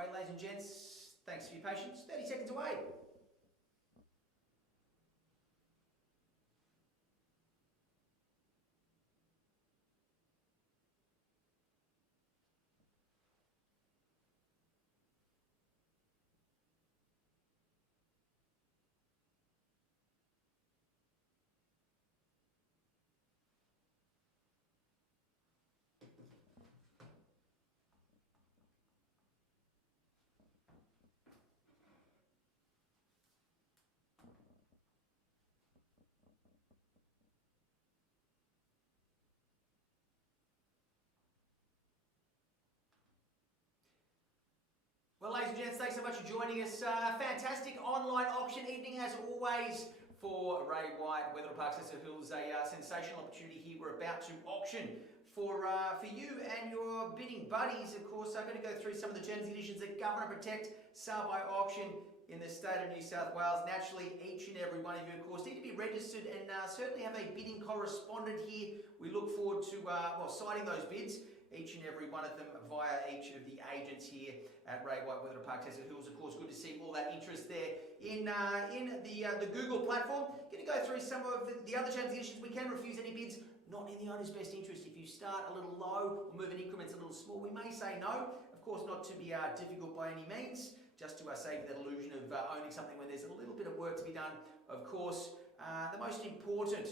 away, ladies and gents. Thanks for your patience. 30 seconds away. Well, ladies and gents, thanks so much for joining us. Fantastic online auction evening as always for Ray White, Wetherill Park, Cecil Hills. A sensational opportunity here. We're about to auction for you and your bidding buddies. Of course, I'm going to go through some of the terms and conditions that govern and protect sale by auction in the state of New South Wales. Naturally, each and every one of you, of course, need to be registered and certainly have a bidding correspondent here. We look forward to citing those bids, each and every one of them via each of the agents here at Ray White, Wetherill Park, Cecil Hills. Of course, good to see all that interest there in the Google platform. Going to go through some of the other terms and conditions. We can refuse any bids, not in the owner's best interest. If you start a little low or move in increments a little small, we may say no. Of course, not to be difficult by any means, just to save that illusion of owning something when there's a little bit of work to be done. Of course, the most important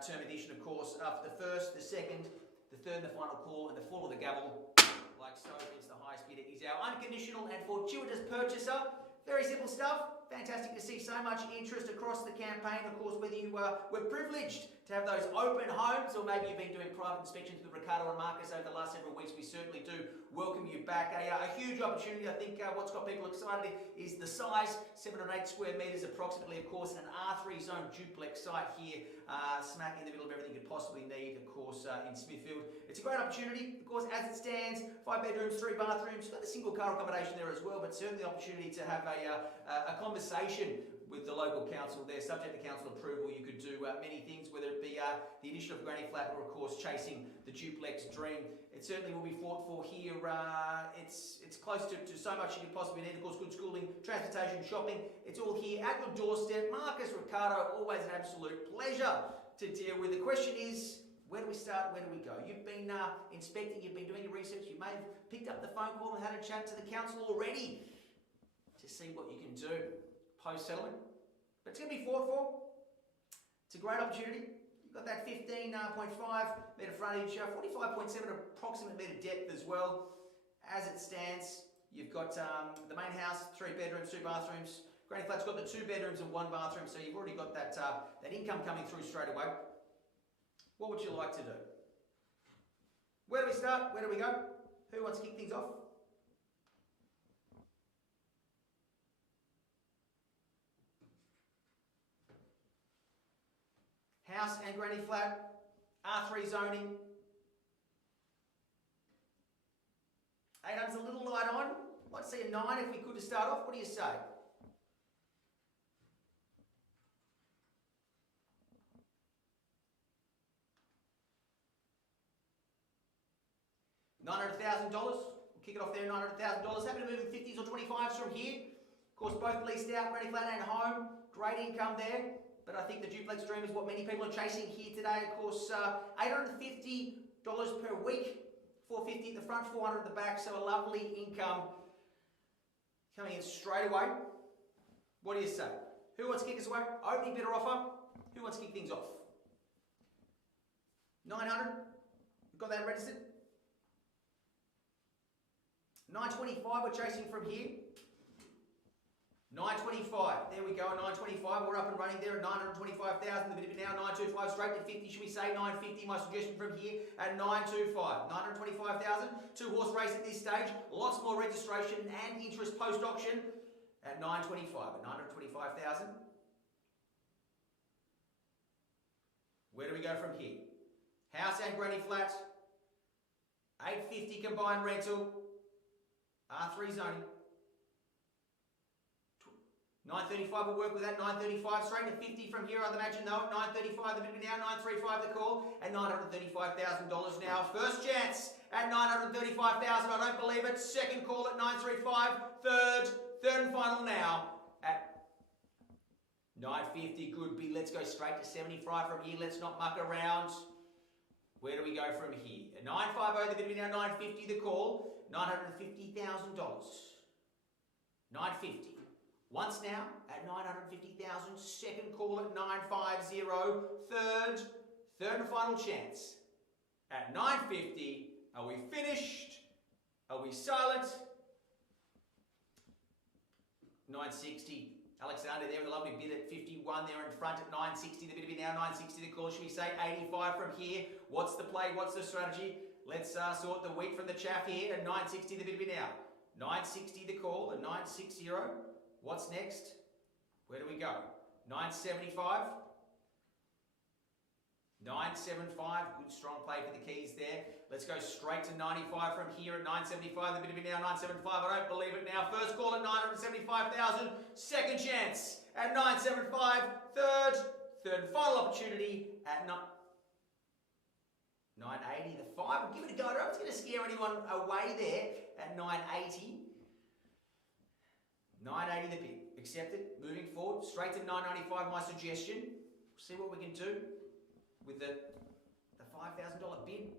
term and condition, of course, after the first, the second, the third and the final call, and the fall of the gavel, like so, is the highest bidder is our unconditional and fortuitous purchaser. Very simple stuff. Fantastic to see so much interest across the campaign. Of course, whether you were privileged to have those open homes, or maybe you've been doing private inspections with Ricardo and Marcus over the last several weeks, we certainly do welcome you back. A huge opportunity. I think what's got people excited is the size, 7 or 8 square metres approximately, of course, in an R3 zone duplex site here, smack in the middle of everything you could possibly need, of course, in Smithfield. It's a great opportunity, of course, as it stands, 5 bedrooms, 3 bathrooms, got the single car accommodation there as well, but certainly the opportunity to have a conversation with the local council there, subject to council approval. You could do many things, whether it be the addition of a granny flat or, of course, chasing the duplex dream. It certainly will be fought for here. It's close to so much you could possibly need. Of course, good schooling, transportation, shopping. It's all here at your doorstep. Marcus, Ricardo, always an absolute pleasure to deal with. The question is, where do we start? Where do we go? You've been inspecting, you've been doing your research, you may have picked up the phone call and had a chat to the council already to see what you can do post-settlement. But it's going to be fought for. It's a great opportunity. You've got that 15.5 metre frontage, 45.7 approximate metre depth as well. As it stands, you've got the main house, 3 bedrooms, 2 bathrooms. Granny flat's got the 2 bedrooms and 1 bathroom, so you've already got that income coming through straight away. What would you like to do? Where do we start? Where do we go? Who wants to kick things off? House and granny flat, R3 zoning. 800's a little light on. Let's see a 9 if we could to start off. What do you say? $900,000. We'll kick it off there, $900,000. Happy to move in 50s or 25s from here. Of course, both leased out, granny flat and home. Great income there. But I think the duplex dream is what many people are chasing here today. Of course, $850 per week, $450 at the front, $400 at the back. So a lovely income coming in straight away. What do you say? Who wants to kick us away? Opening bidder offer. Who wants to kick things off? 900. We've got that registered. 925 we're chasing from here. 925, there we go, 925, we're up and running there at 925,000, the bid now, 925, straight to 50, should we say 950, my suggestion from here at 925, 925,000, 2-horse race at this stage, lots more registration and interest post-auction at 925, at 925,000. Where do we go from here? House and granny flat, 850 combined rental, R3 zoning. 935 will work with that. 935 straight to 50 from here, I'd imagine. No, 935 the bid now. 935 the call. And $935,000 now. First chance at 935,000. I don't believe it. Second call at 935. Third and final now at 950. Good bid. Let's go straight to 75 from here. Let's not muck around. Where do we go from here? 950 the bid now. 950 the call. $950,000. 950. Once now at 950,000. Second call at 950. Third and final chance at 950. Are we finished? Are we silent? 960. Alexander there with a lovely bid at 51 there in front at 960. The bid now 960 the call. Should we say 85 from here? What's the play? What's the strategy? Let's sort the wheat from the chaff here at 960 the bid now. 960 the call at 960. What's next? Where do we go? 975. 975. Good strong play for the keys there. Let's go straight to 95 from here at 975. The bit of it now 975. I don't believe it now. First call at 975,000. Second chance at 975. Third and final opportunity at 980. The 5. We'll give it a go. I don't know if it's going to scare anyone away there at 980. 980 the bid. Accepted. Moving forward. Straight to 995 my suggestion. See what we can do with the $5,000 bid.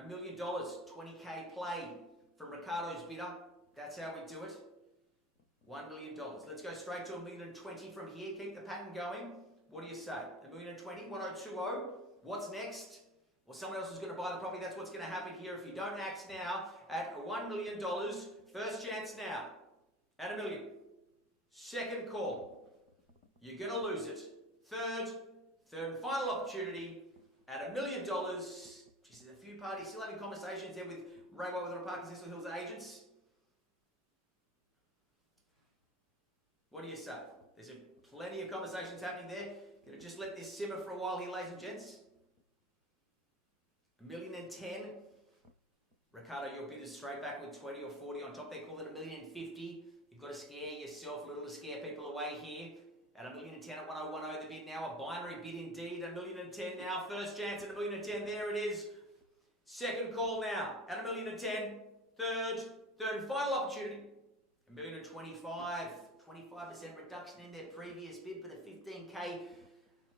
$1 million. 20k play from Ricardo's bidder. That's how we do it. $1 million. Let's go straight to $1,020,000 from here. Keep the pattern going. What do you say? $1,020,000, 1020. What's next? Well, someone else is going to buy the property. That's what's going to happen here. If you don't act now at $1 million, first chance now at $1 million. Second call. You're going to lose it. Third and final opportunity at $1 million. Geez, there's a few parties still having conversations there with Ray White, Wetherill Park and Cecil Hills agents. What do you say? There's plenty of conversations happening there. Gonna just let this simmer for a while here, ladies and gents. $1,010,000. Ricardo, your bid is straight back with 20 or 40 on top. They call it $1,050,000. You've got to scare yourself a little to scare people away here. At $1,010,000 at 1010 the bid now. A binary bid indeed. $1,010,000 now. First chance at $1,010,000. There it is. Second call now at $1,010,000. Third and final opportunity. $1,025,000. 25% reduction in their previous bid for the 15k.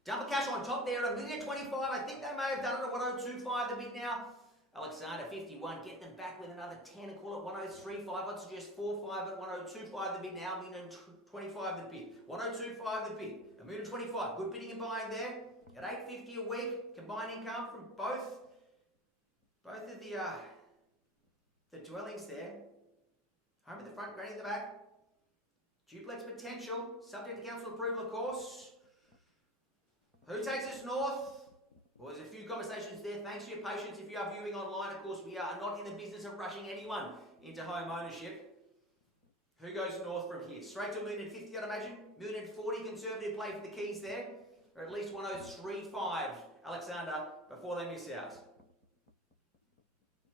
Dump of cash on top there at $1,025,000. I think they may have done it at 1025 the bid now. Alexander 51. Get them back with another 10 and call it 1035. I'd suggest 45 at 1025 the bid now. $1,025,000 the bid. 1025 the bid. $1,025,000. Good bidding and buying there. At $850 a week. Combined income from both of the dwellings there. Home at the front, granny at the back. Duplex potential. Subject to council approval, of course. Who takes us north? Well, there's a few conversations there. Thanks for your patience. If you are viewing online, of course, we are not in the business of rushing anyone into home ownership. Who goes north from here? Straight to $1,050,000, I'd imagine. $1,040,000 conservative play for the keys there. Or at least 1035, Alexander, before they miss out.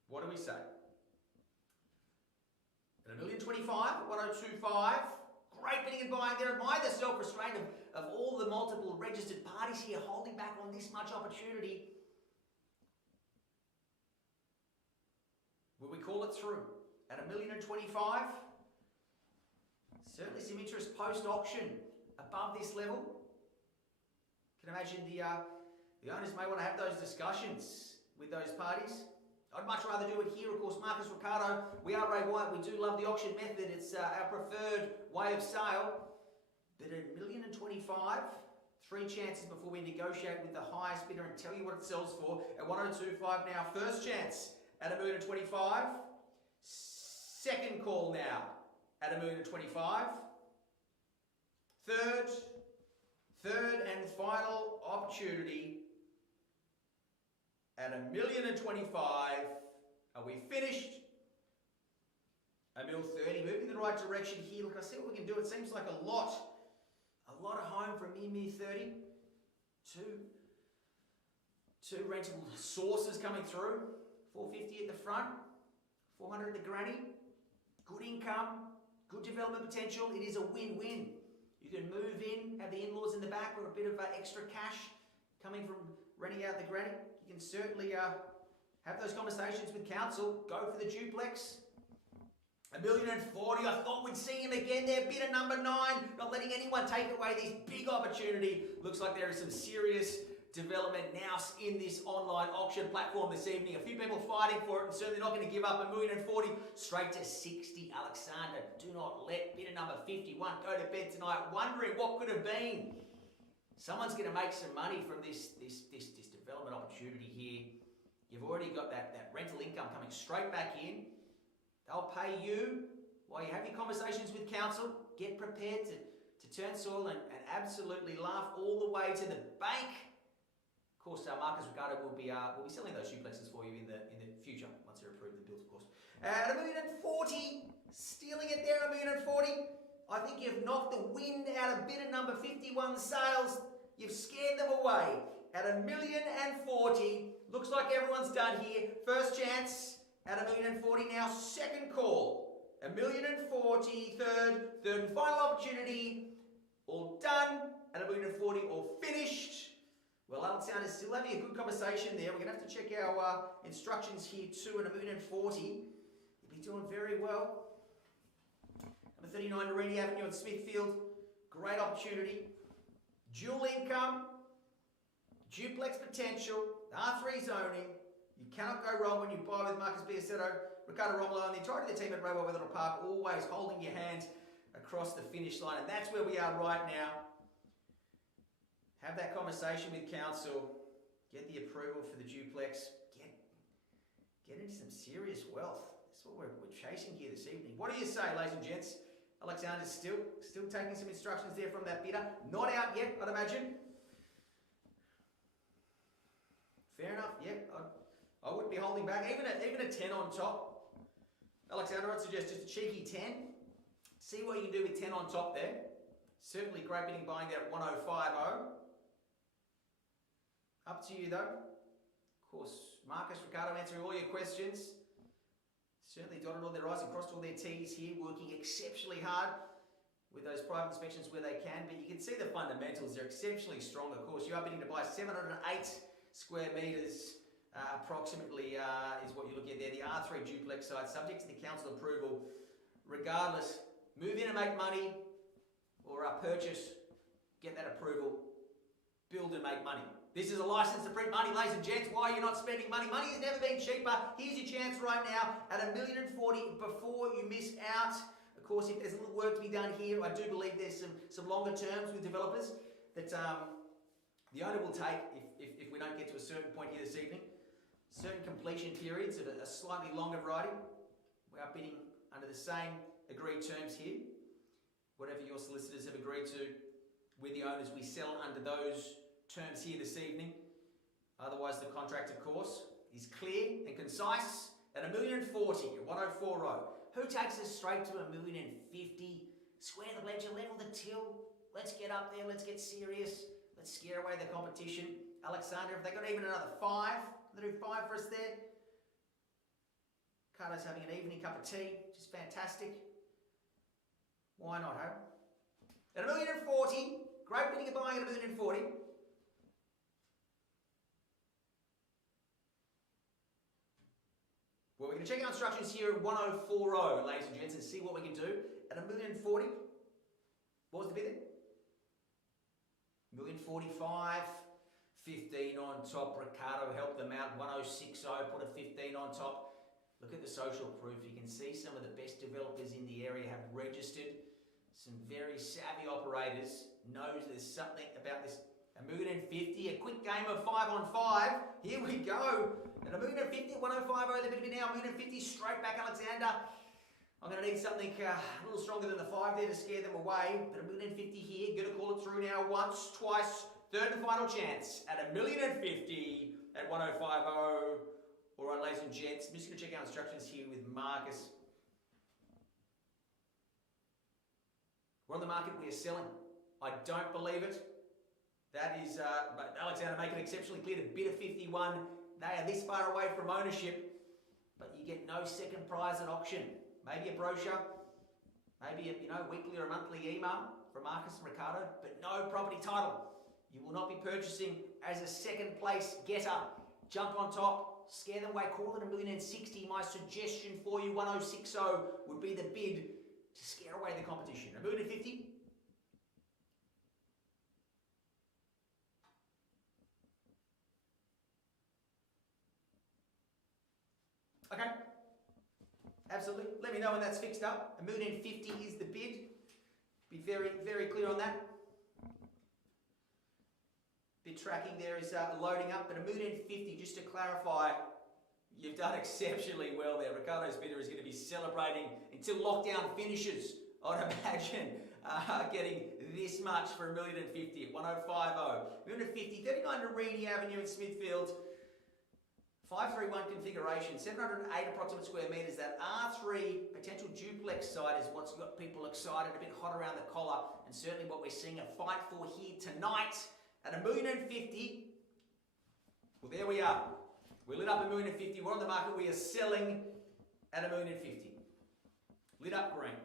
What do we say? At $1,025,000, 1025. Great bidding and buying there. Admire the self-restraint of all the multiple registered parties here holding back on this much opportunity. Will we call it through? At $1,025,000? Certainly some interest post-auction above this level. Can imagine the owners may want to have those discussions with those parties. I'd much rather do it here, of course. Marcus Ricardo, we are Ray White. We do love the auction method. It's our preferred way of sale. But at $1,025,000, 3 chances before we negotiate with the highest bidder and tell you what it sells for. At 1025 now, first chance at $1,025,000. Second call now at $1,025,000. Third and final opportunity at $1,025,000. Are we finished? $1,030,000. Moving in the right direction here. Look, I see what we can do. It seems like a lot of home from $1,030,000. Two rental sources coming through. $450,000 at the front. $400,000 at the granny. Good income. Good development potential. It is a win-win. can move in, have the in-laws in the back or a bit of extra cash coming from renting out the granny. You can certainly have those conversations with council. Go for the duplex. $1,040,000. I thought we'd see him again there. Bidder number 9. Not letting anyone take away this big opportunity. Looks like there is some serious development now in this online auction platform this evening. A few people fighting for it and certainly not going to give up. $1,040,000 straight to 60. Alexander, do not let bidder number 51 go to bed tonight wondering what could have been. Someone's going to make some money from this development opportunity here. You've already got that rental income coming straight back in. They'll pay you while you have your conversations with council. Get prepared to turn soil and absolutely laugh all the way to the bank. Of course, Marcus Ricardo will be selling those duplexes for you in the future once they're approved and built, of course. At $1,040,000, stealing it there, $1,040,000. I think you've knocked the wind out of bidder number 51 sales. You've scared them away. At $1,040,000, looks like everyone's done here. First chance at $1,040,000 now. Second call. $1,040,000, third and final opportunity. All done at $1,040,000, all finished. Well, Alexander's still having a good conversation there. We're going to have to check our instructions here too at $1,040,000. You'll be doing very well. Number 39, Naredi Avenue in Smithfield. Great opportunity. Dual income. Duplex potential. R3 zoning. You cannot go wrong when you buy with Marcus Biasetto, Ricardo Romolo, and the entirety of the team at Raywhite Wetherill Park, always holding your hand across the finish line. And that's where we are right now. Have that conversation with council. Get the approval for the duplex. Get into some serious wealth. That's what we're chasing here this evening. What do you say, ladies and gents? Alexander's still taking some instructions there from that bidder. Not out yet, I'd imagine. Fair enough, yeah. I wouldn't be holding back. Even a 10 on top. Alexander, I'd suggest just a cheeky 10. See what you can do with 10 on top there. Certainly great bidding buying there at 105.0. Up to you though. Of course, Marcus Ricardo answering all your questions. Certainly dotted all their I's and crossed all their T's here, working exceptionally hard with those private inspections where they can. But you can see the fundamentals, they're exceptionally strong. Of course, you are bidding to buy 708 square metres approximately is what you're looking at there. The R3 duplex site, subject to the council approval. Regardless, move in and make money or purchase, get that approval, build and make money. This is a license to print money, ladies and gents. Why are you not spending money? Money has never been cheaper. Here's your chance right now at $1,040,000 before you miss out. Of course, if there's a little work to be done here, I do believe there's some longer terms with developers that the owner will take if we don't get to a certain point here this evening. Certain completion periods of a slightly longer variety. We are bidding under the same agreed terms here. Whatever your solicitors have agreed to with the owners, we sell under those terms here this evening. Otherwise, the contract, of course, is clear and concise at $1,040,000 at 104.0. Who takes us straight to $1,050,000? Square the ledger, level the till. Let's get up there. Let's get serious. Let's scare away the competition. Alexander, have they got even another 5? They do 5 for us there. Carter's having an evening cup of tea, which is fantastic. Why not, huh? At $1,040,000, great bidding and buying at $1,040,000. Well, we're going to check our instructions here at 104.0, ladies and gents, and see what we can do. At $1,040,000, what was the bid there? $1,045,000, 15 on top. Ricardo helped them out. 106.0, put a 15 on top. Look at the social proof. You can see some of the best developers in the area have registered. Some very savvy operators knows there's something about this. $1,050,000, a quick game of 5 on 5. Here we go. At $1,050,000, 105.0, they're bidding now. $1,050,000, straight back, Alexander. I'm going to need something a little stronger than the 5 there to scare them away. But $1,050,000 here, going to call it through now once, twice, third and final chance at $1,050,000 at 105.0. All right, ladies and gents, I'm just going to check out instructions here with Marcus. We're on the market, we are selling. I don't believe it. That is, but Alexander making it exceptionally clear to bid a 51. They are this far away from ownership, but you get no second prize at auction. Maybe a brochure, maybe a weekly or a monthly email from Marcus and Ricardo, but no property title. You will not be purchasing as a second place getter. Jump on top, scare them away, call it $1,060,000. My suggestion for you, 1060 would be the bid to scare away the competition. $1,050,000. Okay, absolutely. Let me know when that's fixed up. $1,050,000 is the bid. Be very, very clear on that. Bid tracking there is loading up, but $1,050,000, just to clarify, you've done exceptionally well there. Ricardo's bidder is going to be celebrating until lockdown finishes, I'd imagine, getting this much for $1,050,000 at 1050. $1,050,000, 39 Naredi Avenue in Smithfield. 531 configuration, 708 approximate square metres. That R3 potential duplex site is what's got people excited, a bit hot around the collar, and certainly what we're seeing a fight for here tonight at $1,050,000. Well, there we are. We lit up $1,050,000. We're on the market. We are selling at $1,050,000. Lit up green.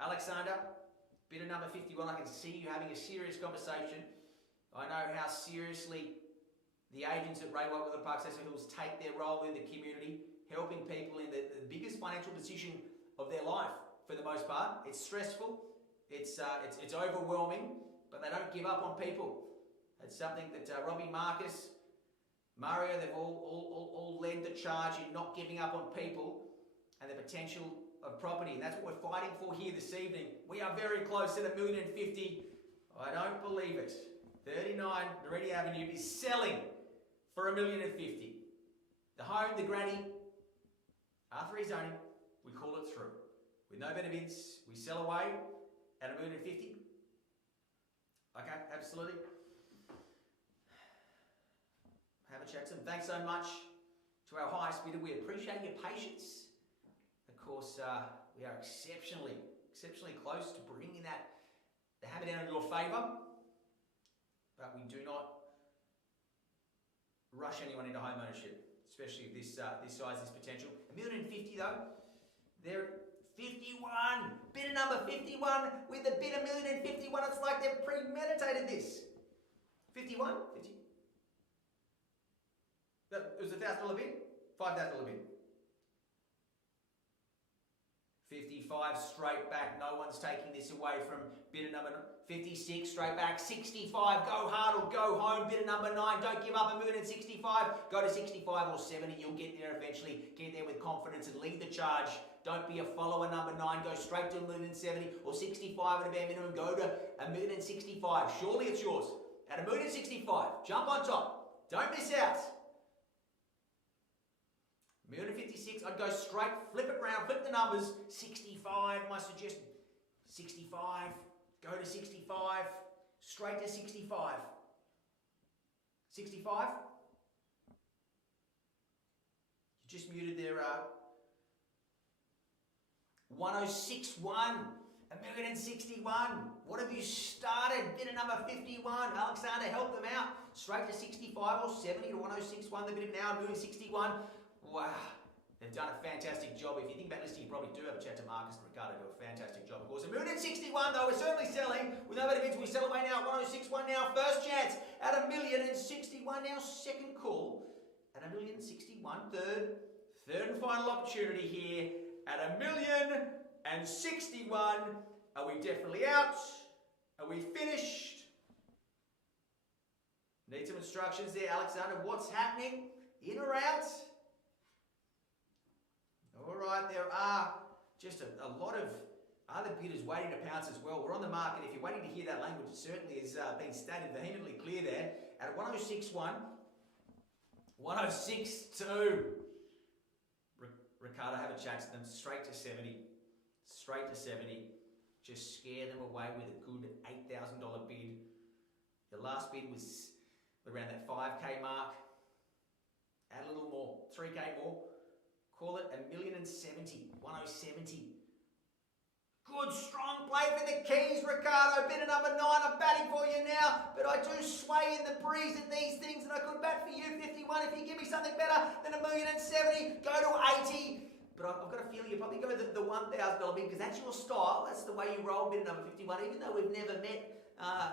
Alexander, bidder number 51. I can see you having a serious conversation. I know how seriously the agents at Ray White Wetherill Park Cecil Hills take their role in the community, helping people in the biggest financial decision of their life for the most part. It's stressful, it's overwhelming, but they don't give up on people. It's something that Robbie, Marcus, Mario, they've all led the charge in not giving up on people and the potential of property. And that's what we're fighting for here this evening. We are very close to the $1,050,000. I don't believe it. 39 Naredi Avenue is selling for $1,050,000. The home, the granny, R3 zoning, we call it through. With no better bids, we sell away at $1,050,000. Okay, absolutely. Have a chat to them. Thanks so much to our highest bidder. We appreciate your patience. Of course, we are exceptionally close to bringing the hammer down in your favour, but we do not rush anyone into home ownership, especially if this size, this potential. $1,050,000 though. They're 51. Bidder number 51 with the bid $1,051. It's like they've premeditated this. 51? 50. It was a $1,000 bid. $5,000 bid. 55 straight back. No one's taking this away from bidder number 56 straight back. 65. Go hard or go home. Bidder number 9. Don't give up $1,065,000. Go to 65 or 70. You'll get there eventually. Get there with confidence and lead the charge. Don't be a follower. Number 9. Go straight to $1,070,000 or 65 at a bare minimum. Go to $1,065,000. Surely it's yours. At $1,065,000. Jump on top. Don't miss out. $1,056,000, I'd go straight, flip it round, flip the numbers. 65, my suggestion. 65, go to 65, straight to 65. 65? You just muted their 1061, $1,061,000. What have you started? Bidder number 51. Alexander, help them out. Straight to 65 or 70 to 1061. The bid now $1,061,000. Wow, they've done a fantastic job. If you think about listing, you probably do have a chat to Marcus and Ricardo, do a fantastic job. Of course, $1,061,000 though, we're certainly selling. With no better bids, we sell away now at 1061 now. First chance at $1,061,000 now. Second call at $1,061,000. Third and final opportunity here at $1,061,000. Are we definitely out? Are we finished? Need some instructions there, Alexander. What's happening? In or out? All right, there are just a lot of other bidders waiting to pounce as well. We're on the market. If you're waiting to hear that language, it certainly is being stated vehemently clear there. At 1061, 1062. Ricardo, have a chat to them. Straight to 70. Straight to 70. Just scare them away with a good $8,000 bid. The last bid was around that 5K mark. Add a little more, 3K more. Call it $1,070,000, 1070. Good, strong play for the keys, Ricardo. Bidder number 9, I'm batting for you now, but I do sway in the breeze in these things, and I could bat for you 51 if you give me something better than $1,070,000. Go to 80. but I've got a feeling you'll probably go the $1,000 bid because that's your style. That's the way you roll bid at number 51. Even though we've never met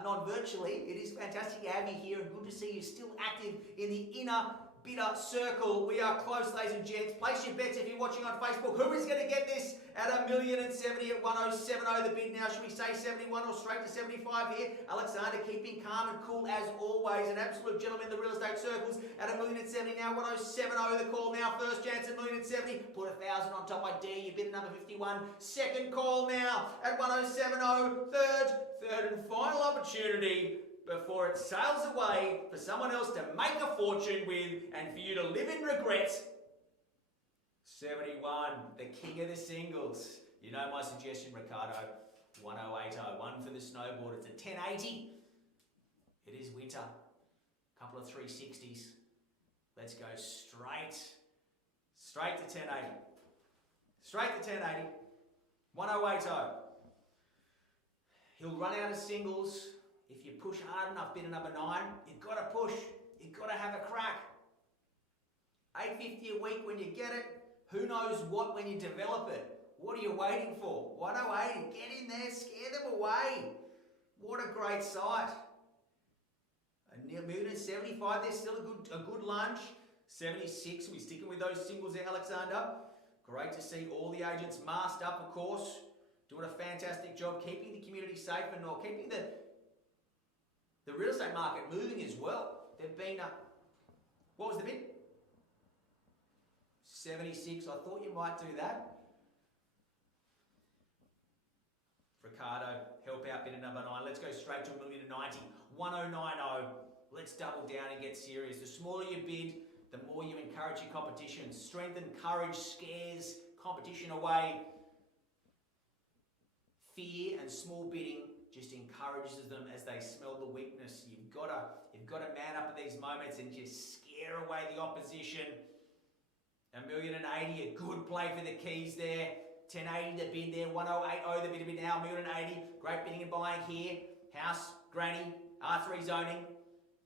non-virtually, it is fantastic to have you here and good to see you still active in the inner bidder circle. We are close, ladies and gents. Place your bets if you're watching on Facebook. Who is going to get this at $1,070,000 at 1070 the bid now? Should we say 71 or straight to 75 here? Alexander keeping calm and cool as always. An absolute gentleman in the real estate circles at $1,070,000 now. 1070 the call now. First chance at $1,070,000. Put 1,000 on top. I dare you. Bid at number 51. Second call now at 1070. Third and final opportunity before it sails away for someone else to make a fortune with and for you to live in regret. 71, the king of the singles. You know my suggestion, Ricardo. 1080, one for the snowboard. It's a 1080. It is winter. Couple of 360s. Let's go straight to 1080. Straight to 1080. 1080. He'll run out of singles. If you push hard enough, bid at number 9, you've got to push. You've got to have a crack. $8.50 a week when you get it. Who knows what when you develop it? What are you waiting for? 1080, get in there, scare them away. What a great sight. $1,075, there's still a good lunch. 76, we're sticking with those singles there, Alexander. Great to see all the agents masked up, of course. Doing a fantastic job keeping the community safe and keeping the real estate market moving as well. They've been what was the bid? 76. I thought you might do that. Ricardo, help out bid at number 9. Let's go straight to $1,090,000. 1090. Let's double down and get serious. The smaller you bid, the more you encourage your competition. Strength and courage scares competition away. Fear and small bidding just encourages them as they smell the weakness. You've got to man up at these moments and just scare away the opposition. $1,080,000, a good play for the keys there. 1080 the bid there. 1080 the bid now. 1,080,000. Great bidding and buying here. House, granny, R3 zoning,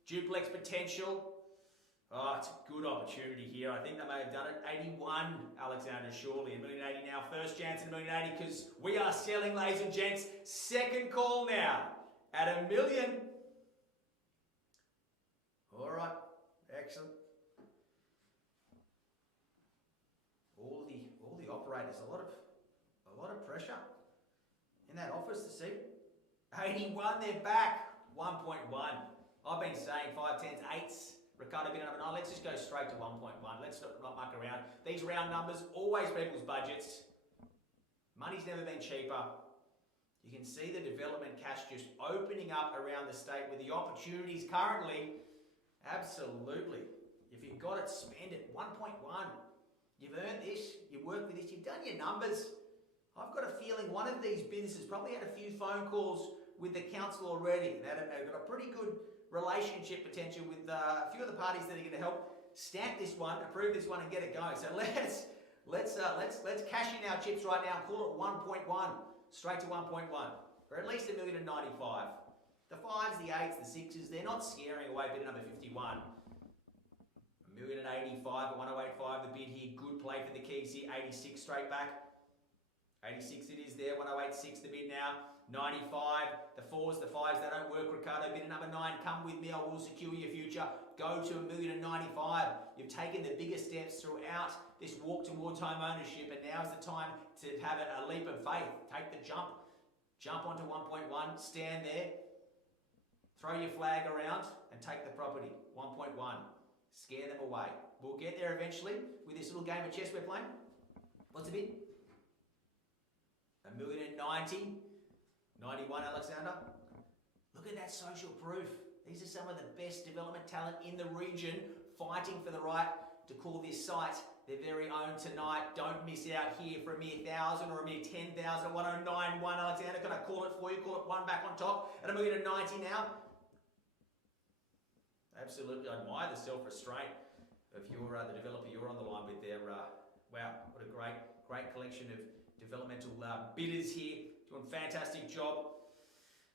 duplex potential. Oh, it's a good opportunity here. I think they may have done it. 81, Alexander, surely. $1,080,000 now. First chance at $1,080,000 because we are selling, ladies and gents. Second call now at $1,000,000. All right, excellent. All the operators, a lot of pressure in that office to see. 81, they're back. 1.1. I've been saying 5, 10s, 8s. Ricardo bid at number 9. Let's just go straight to 1.1. Let's not muck around. These round numbers, always people's budgets. Money's never been cheaper. You can see the development cash just opening up around the state with the opportunities currently. Absolutely. If you've got it, spend it. 1.1. You've earned this. You've worked with this. You've done your numbers. I've got a feeling one of these businesses probably had a few phone calls with the council already. They've got a pretty good relationship potential with a few of the parties that are going to help stamp this one, approve this one, and get it going. So let's cash in our chips right now and call it 1.1, straight to 1.1, or at least $1,095,000. The 5s, the 8s, the 6s, they're not scaring away bid number 51. $1,085,000 at 1085 the bid here. Good play for the keys here. 86 straight back. 86 it is there. 1086 the bid now. 95, the 4s, the 5s, they don't work. Ricardo bid at number 9. Come with me, I will secure your future. Go to $1,095,000. You've taken the biggest steps throughout this walk towards home ownership, and now's the time to have a leap of faith. Take the jump. Jump onto 1.1. Stand there. Throw your flag around and take the property. 1.1. Scare them away. We'll get there eventually with this little game of chess we're playing. What's the bid? $1,090,000. 91, Alexander. Look at that social proof. These are some of the best development talent in the region fighting for the right to call this site their very own tonight. Don't miss out here for a mere 1,000 or a mere 10,000. 1091, Alexander. Can I call it for you? Call it one back on top at $1,090,000 now. Absolutely, I admire the self-restraint of your the developer you're on the line with there. Wow, what a great collection of developmental bidders here. Doing a fantastic job.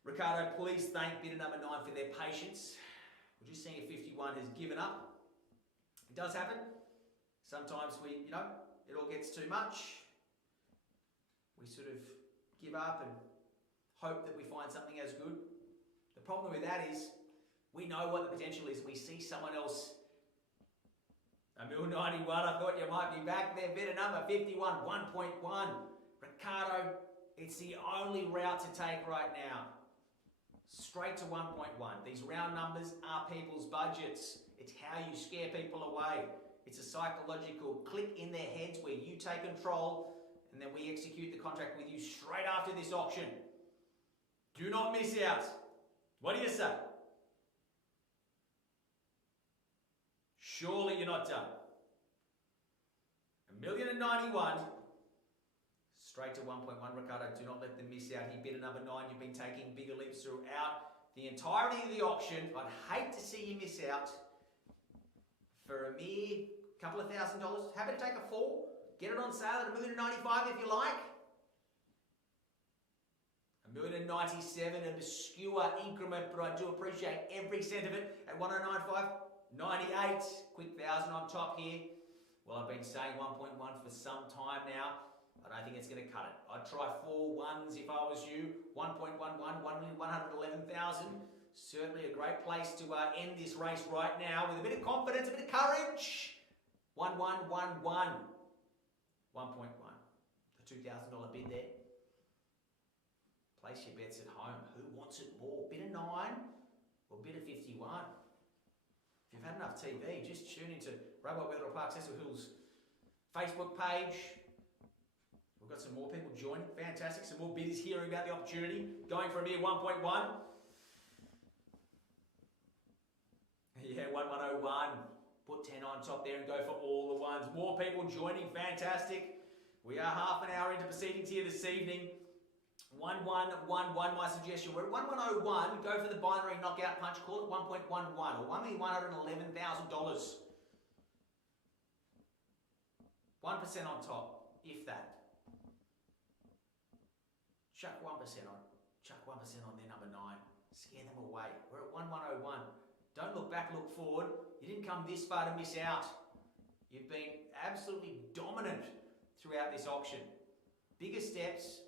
Ricardo, please thank bidder number 9 for their patience. We're just seeing if 51 has given up. It does happen. Sometimes it all gets too much, we sort of give up and hope that we find something as good. The problem with that is we know what the potential is. We see someone else, $1,091, I thought you might be back there, bidder number 51, 1.1. Ricardo, it's the only route to take right now. Straight to 1.1. These round numbers are people's budgets. It's how you scare people away. It's a psychological click in their heads where you take control and then we execute the contract with you straight after this auction. Do not miss out. What do you say? Surely you're not done. $1,091,000. Straight to 1.1, Ricardo. Do not let them miss out. He bid another 9. You've been taking bigger leaps throughout the entirety of the auction. I'd hate to see you miss out for a mere couple of $1,000. Happy to take a 4. Get it on sale at $1,095,000 if you like. $1,097,000, an obscure increment, but I do appreciate every cent of it at 109.5. 98. Quick 1,000 on top here. Well, I've been saying 1.1 for some time now. I don't think it's going to cut it. I'd try 4 ones if I was you. 1.11, 1,111,000. Certainly a great place to end this race right now with a bit of confidence, a bit of courage. 1111. 1.1. The $2,000 bid there. Place your bets at home. Who wants it more? Bid a 9 or bid a 51? If you've had enough TV, just tune into Wetherill Park Cecil Hills Facebook page. We've got some more people joining. Fantastic. Some more bidders hearing about the opportunity. Going for a mere 1.1. Yeah, 1101. Put 10 on top there and go for all the ones. More people joining. Fantastic. We are half an hour into proceedings here this evening. 1111, my suggestion. We're at 1101. Go for the binary knockout punch. Call it 1.11 or $1,111,000. 1% on top, if that. Chuck 1% on. Chuck 1% on their number 9. Scare them away. We're at 1101. Don't look back, look forward. You didn't come this far to miss out. You've been absolutely dominant throughout this auction. Bigger steps,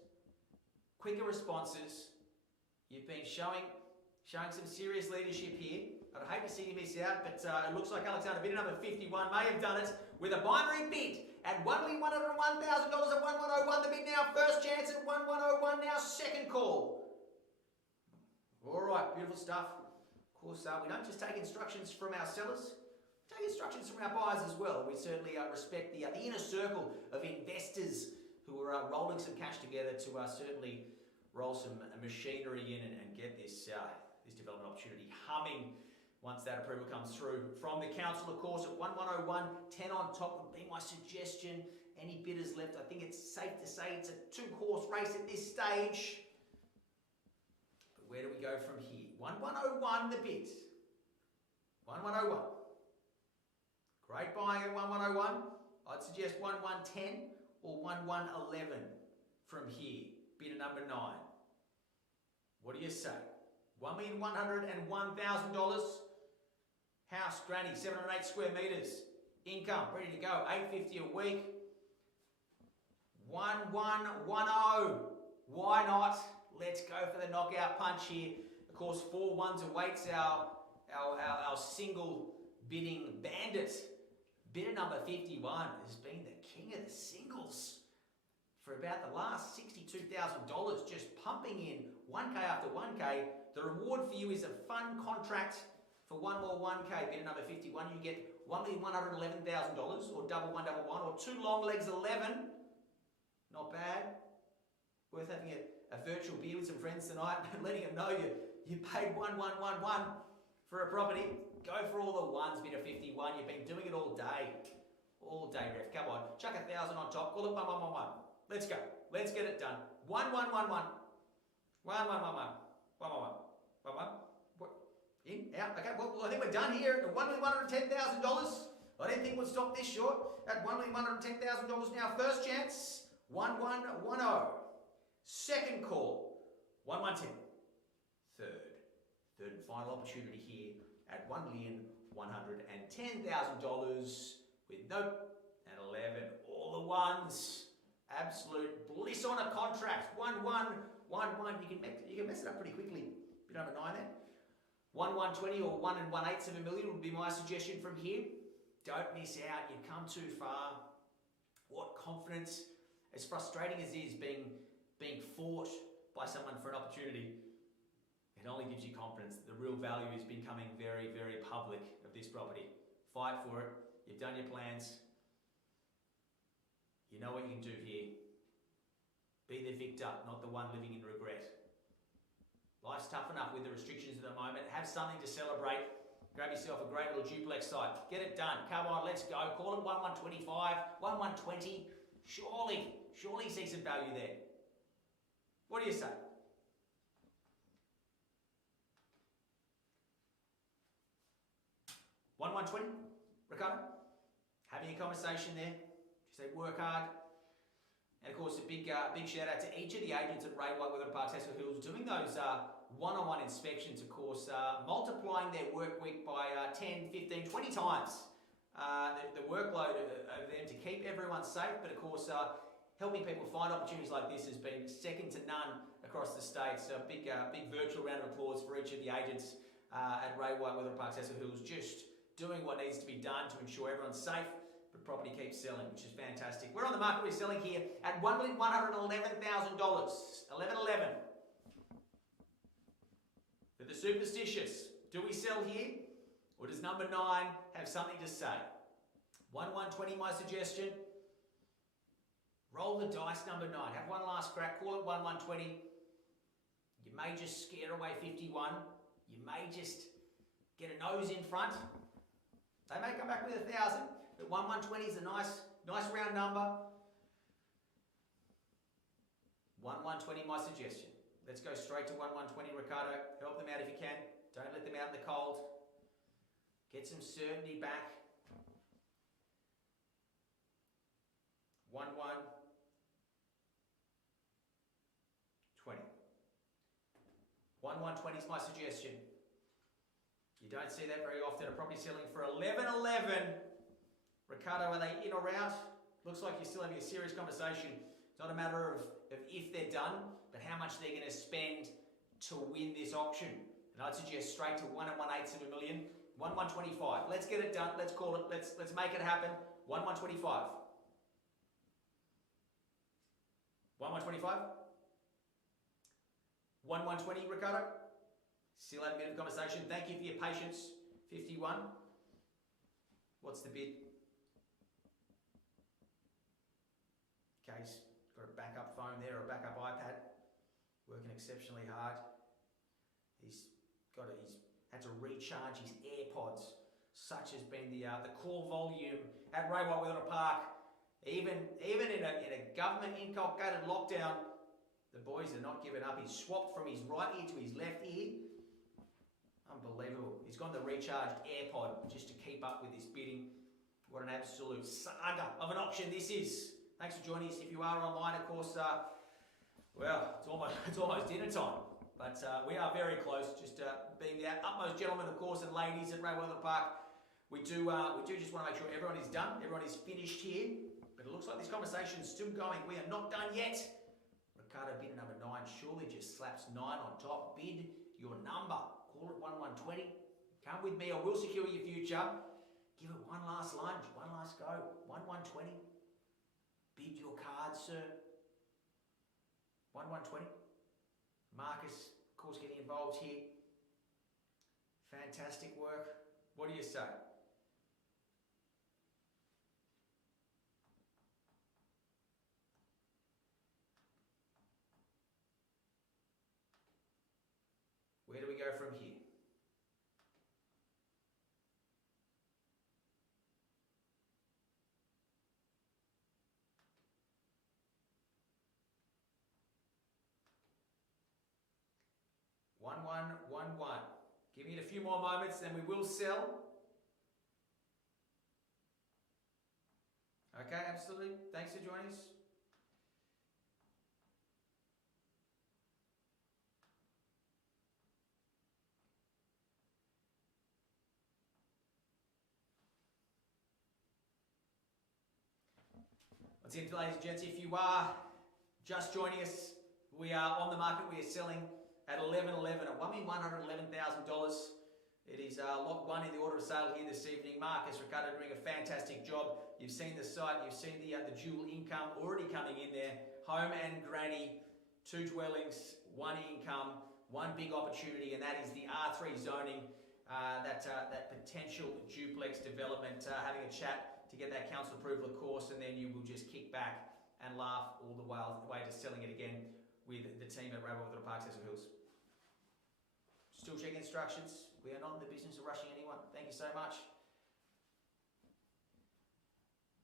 quicker responses. You've been showing some serious leadership here. I'd hate to see you miss out, but it looks like Alexander bidder number 51 may have done it with a binary bid at $1,101,000 at 1101. The bid now, first chance at 1101 now, second call. All right, beautiful stuff. Of course, we don't just take instructions from our sellers, we take instructions from our buyers as well. We certainly respect the inner circle of investors who are rolling some cash together to certainly roll some machinery in and get this development opportunity humming once that approval comes through. From the council, of course, at 1101, 10 on top would be my suggestion. Any bidders left? I think it's safe to say it's a 2-horse race at this stage. But where do we go from here? 1101, the bid. 1101. Great buying at 1101. I'd suggest 1110 or 1111 from here. Bidder number 9. What do you say? $1,101,000. House, granny, 708 square metres. Income, ready to go, $850 a week. 1110. Why not? Let's go for the knockout punch here. Of course, 4 ones awaits our single bidding bandit. Bidder number 51 has been the king of the singles for about the last $62,000, just pumping in 1K after 1K. The reward for you is a fun contract for one more 1K. Bidder number 51, you get $1,111,000 or double 111 or 2 long legs 11. Not bad. Worth having a virtual beer with some friends tonight and letting them know you paid 1111 for a property. Go for all the ones, bidder 51. You've been doing it all day. All day, ref. Come on. Chuck 1,000 on top. Call it 1111. Let's go. Let's get it done. 1111. 1111. 1111. 1111. In, out. Okay, well, I think we're done here at $1,110,000. I didn't think we'd stop this short. At $1,110,000 now. First chance, 1110. Second call, 1110. Third and final opportunity here at $1,110,000 with nope and 11. All the ones. Absolute bliss on a contract. 1-1, 1-1. You can mess it up pretty quickly. Bit over 9 there. 1-1-20 or 1 1/8 of a million would be my suggestion from here. Don't miss out. You've come too far. What confidence, as frustrating as it is being fought by someone for an opportunity, it only gives you confidence that the real value is becoming very, very public of this property. Fight for it. You've done your plans. You know what you can do here. Be the victor, not the one living in regret. Life's tough enough with the restrictions at the moment. Have something to celebrate. Grab yourself a great little duplex site. Get it done. Come on, let's go. Call it 1-1-25, 1-1-20. Surely you see some value there. What do you say? $1-1-20, Ricardo? Having a conversation there. Just say work hard. And of course, a big shout out to each of the agents at Ray White Wetherill Park Cecil Hills doing those one-on-one inspections, of course, multiplying their work week by 10, 15, 20 times the workload of them to keep everyone safe, but of course, helping people find opportunities like this has been second to none across the state. So a big virtual round of applause for each of the agents at Ray White Wetherill Park Cecil Hills, just doing what needs to be done to ensure everyone's safe, but property keeps selling, which is fantastic. We're on the market, we're selling here at $1,111,000, 1111. For the superstitious, do we sell here, or does number 9 have something to say? 1-1-20, my suggestion. Roll the dice, number 9. Have one last crack, call it 1-1-20. You may just scare away 51. You may just get a nose in front. They may come back with 1,000, but 1-1-20 is a nice round number. 1-1-20, my suggestion. Let's go straight to 1-1-20, Ricardo. Help them out if you can. Don't let them out in the cold. Get some certainty back. 1-1-20. 1-1-20 is my suggestion. You don't see that very often. A property selling for 1111. Ricardo, are they in or out? Looks like you're still having a serious conversation. It's not a matter of if they're done, but how much they're going to spend to win this auction. And I'd suggest straight to 1 1/8 of a million. 1-1-25. Let's get it done. Let's call it. Let's make it happen. 1-1-25. 1-1-25. 1-1-20, Ricardo. Still having a bit of conversation. Thank you for your patience. 51. What's the bid? Okay, he's got a backup phone there, or a backup iPad. Working exceptionally hard. He's had to recharge his AirPods. Such has been the call volume at Ray White Wetherill Park. Even in a government inculcated lockdown, the boys are not giving up. He's swapped from his right ear to his left ear. Unbelievable. He's gone the recharged AirPod just to keep up with his bidding. What an absolute saga of an auction this is. Thanks for joining us. If you are online, of course, well, it's almost dinner time. But we are very close, just being the utmost gentlemen, of course, and ladies at Ray White Wetherill Park. We do just want to make sure everyone is done, everyone is finished here. But it looks like this conversation is still going. We are not done yet. Ricardo bid number 9, surely just slaps 9 on top. Bid your number. Call it 1-1-20. Come with me, I will secure your future. Give it one last lunge, one last go. 1-1-20. Bid your card, sir. 1-1-20. Marcus, of course, getting involved here. Fantastic work. What do you say? Where do we go from here? One. Give it a few more moments, then we will sell. Okay, absolutely. Thanks for joining us. I'll That's it, ladies and gents. If you are just joining us, we are on the market. We are selling at 11.11 at $1,111,000. It is lot one in the order of sale here this evening. Marcus Ricardo doing a fantastic job. You've seen the site, you've seen the dual income already coming in there. Home and granny, 2 dwellings, 1 income, 1 big opportunity, and that is the R3 zoning, that potential duplex development. Having a chat to get that council approval, of course, and then you will just kick back and laugh all the way to selling it again with the team at Wetherill Parks Cecil Hills. Still checking instructions. We are not in the business of rushing anyone. Thank you so much.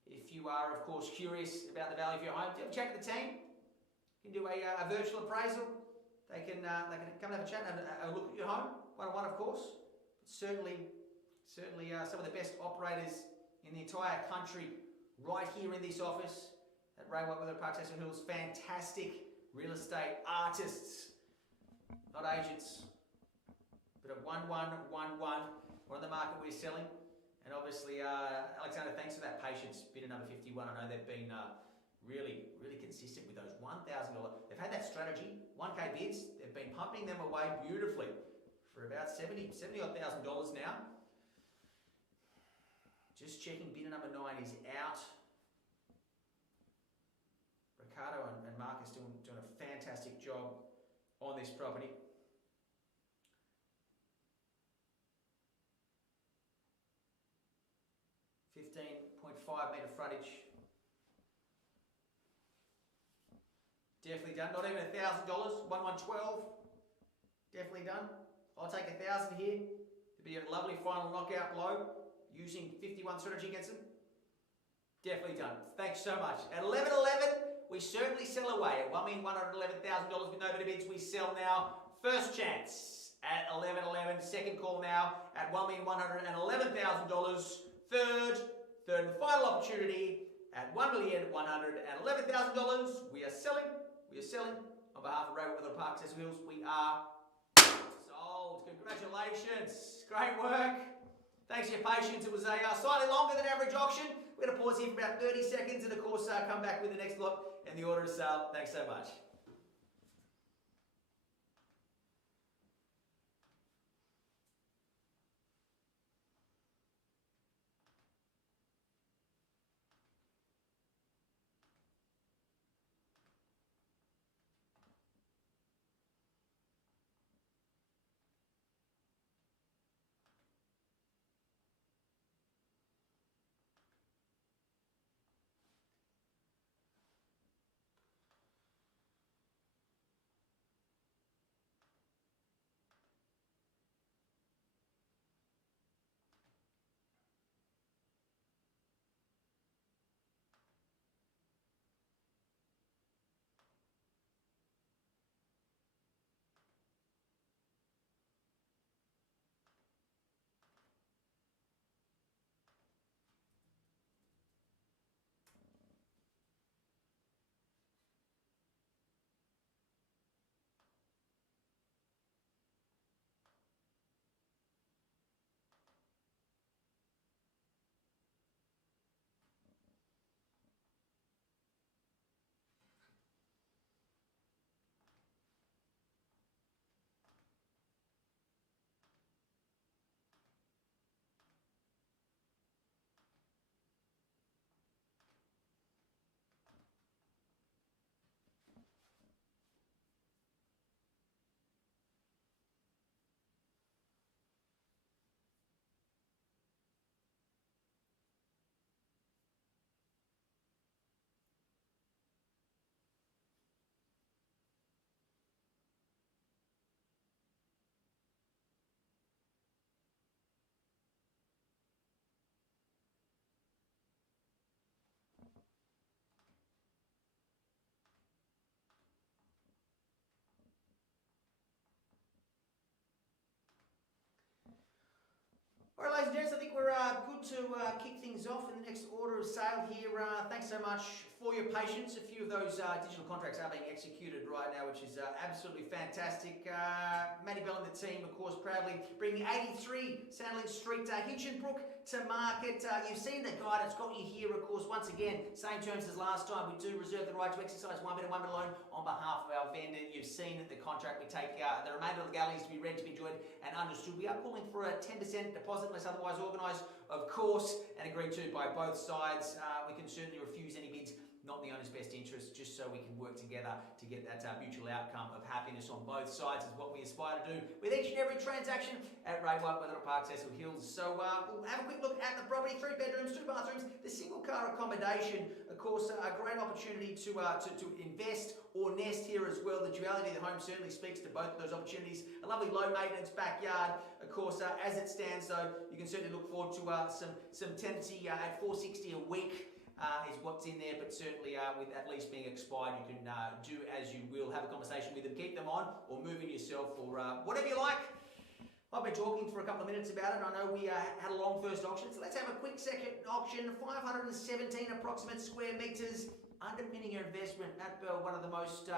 If you are, of course, curious about the value of your home, have a chat with the team. You can do a virtual appraisal. They can come and have a chat and have a look at your home, one-on-one, of course. But certainly some of the best operators in the entire country right here in this office at Wetherill Parks Cecil Hills. Fantastic real estate artists, not agents. But at 1111, we're on the market, we're selling. And obviously, Alexander, thanks for that patience. Bidder number 51. I know they've been really consistent with those $1,000. They've had that strategy, 1K bids. They've been pumping them away beautifully for about $70,000 now. Just checking, bidder number 9 is out. Ricardo and Marcus doing a fantastic job on this property. .5 metre frontage. Definitely done. Not even $1,000. 1112. Definitely done. I'll take 1,000 here to be a lovely final knockout blow using 51 strategy against them. Definitely done. Thanks so much. At 11.11, we certainly sell away. At $1,111,000 with no better bids, we sell now. First chance at 11.11. Second call now at $1,111,000. Third and final opportunity at $1,111,000. We are selling. On behalf of Wetherill Parks Cecil Hills, we are sold. Congratulations. Great work. Thanks for your patience. It was a slightly longer than average auction. We're going to pause here for about 30 seconds and, of course, come back with the next lot and the order of sale. Thanks so much. All right, ladies and gents, I think we're good to kick things off in the next order of sale here. Thanks so much for your patience. A few of those digital contracts are being executed right now, which is absolutely fantastic. Matty Bell and the team, of course, proudly bringing 83 Sandling Street Hinchinbrook to market. You've seen the guide, it's got you here, of course. Once again, same terms as last time. We do reserve the right to exercise one bid and one bid alone on behalf of our vendor. You've seen the contract. We take the remainder of the galleys to be read, to be enjoyed and understood. We are calling for a 10% deposit unless otherwise organised, of course, and agreed to by both sides. We can certainly refuse any bids not in the owner's best interest, just so we can work together to get that mutual outcome of happiness on both sides is what we aspire to do with each and every transaction at Ray White, Wetherill Park, Cecil Hills. So we'll have a quick look at the property. 3 bedrooms, 2 bathrooms, the single car accommodation. Of course, a great opportunity to invest or nest here as well. The duality of the home certainly speaks to both of those opportunities. A lovely low maintenance backyard. Of course, as it stands though, you can certainly look forward to some tenancy at $460 a week. Is what's in there, but certainly with at least being expired, you can do as you will. Have a conversation with them, keep them on, or move in yourself, or whatever you like. I've been talking for a couple of minutes about it. I know we had a long first auction, so let's have a quick second auction. 517 approximate square metres, underpinning your investment. Matt Bell, one of the most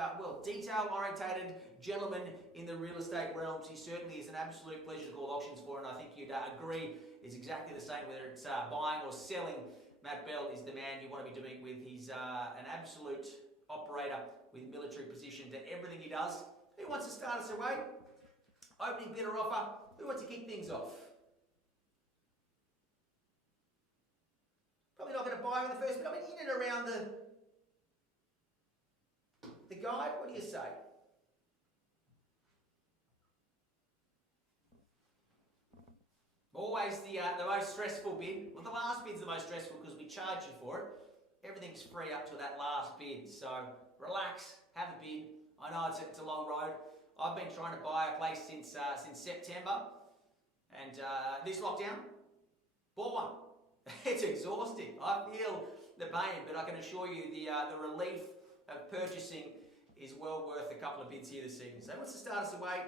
detail-orientated gentlemen in the real estate realms. He certainly is an absolute pleasure to call auctions for, and I think you'd agree is exactly the same whether it's buying or selling. Matt Bell is the man you want to be doing with. He's an absolute operator with military position to everything he does. Who wants to start us away? Opening bid or offer? Who wants to kick things off? Probably not going to buy with the first bid. I mean, in and around the guide. What do you say? Always the most stressful bid. Well, the last bid's the most stressful because we charge you for it. Everything's free up to that last bid. So relax, have a bid. I know it's a long road. I've been trying to buy a place since September, and this lockdown, bought one. It's exhausting. I feel the pain, but I can assure you the relief of purchasing is well worth a couple of bids here this evening. So what's to start us away?